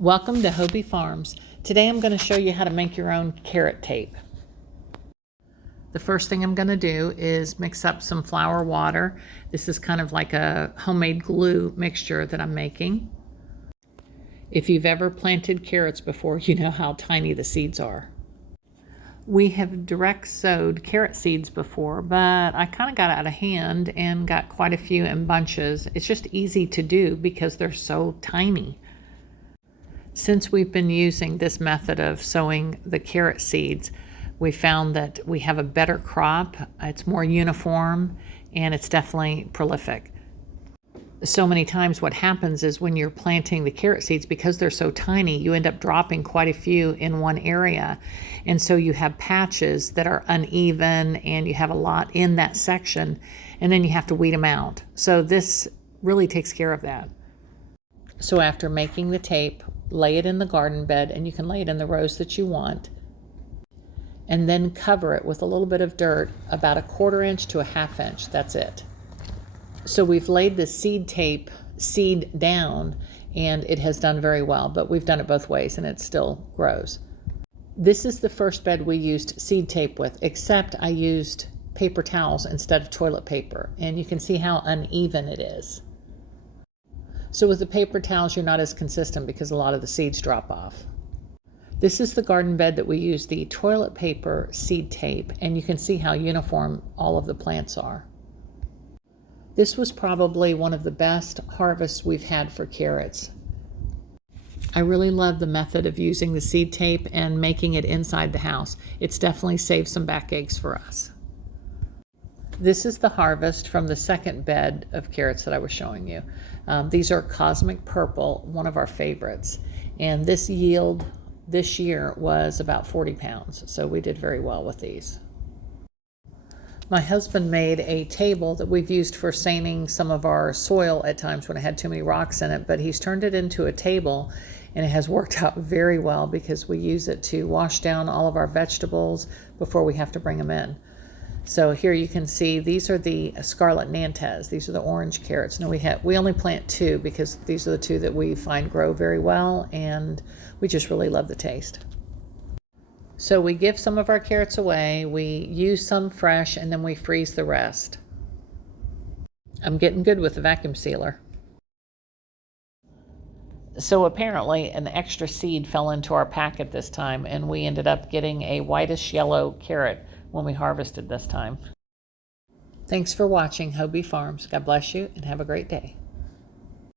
Welcome to Hobie Farms. Today I'm going to show you how to make your own carrot tape. The first thing I'm going to do is mix up some flour water. This is kind of like a homemade glue mixture that I'm making. If you've ever planted carrots before, you know how tiny the seeds are. We have direct sowed carrot seeds before, but I kind of got out of hand and got quite a few in bunches. It's just easy to do because they're so tiny. Since we've been using this method of sowing the carrot seeds, we found that we have a better crop. It's more uniform and it's definitely prolific. So many times what happens is when you're planting the carrot seeds, because they're so tiny, you end up dropping quite a few in one area. And so you have patches that are uneven and you have a lot in that section, and then you have to weed them out. So this really takes care of that. So after making the tape, lay it in the garden bed, and you can lay it in the rows that you want, and then cover it with a little bit of dirt, about 1/4 inch to 1/2 inch. That's it. So we've laid the seed down, and it has done very well, but we've done it both ways and it still grows. This is the first bed we used seed tape with, except I used paper towels instead of toilet paper, and you can see how uneven it is. So with the paper towels, you're not as consistent because a lot of the seeds drop off. This is the garden bed that we use the toilet paper seed tape, and you can see how uniform all of the plants are. This was probably one of the best harvests we've had for carrots. I really love the method of using the seed tape and making it inside the house. It's definitely saved some backaches for us. This is the harvest from the second bed of carrots that I was showing you. These are Cosmic Purple, one of our favorites. And this yield this year was about 40 pounds. So we did very well with these. My husband made a table that we've used for sanding some of our soil at times when it had too many rocks in it, but he's turned it into a table, and it has worked out very well because we use it to wash down all of our vegetables before we have to bring them in. So here you can see these are the Scarlet Nantes. These are the orange carrots. Now we only plant 2 because these are the 2 that we find grow very well, and we just really love the taste. So we give some of our carrots away, we use some fresh, and then we freeze the rest. I'm getting good with the vacuum sealer. So apparently an extra seed fell into our packet this time, and we ended up getting a whitish yellow carrot when we harvested this time. Thanks for watching Hobie Farms. God bless you and have a great day.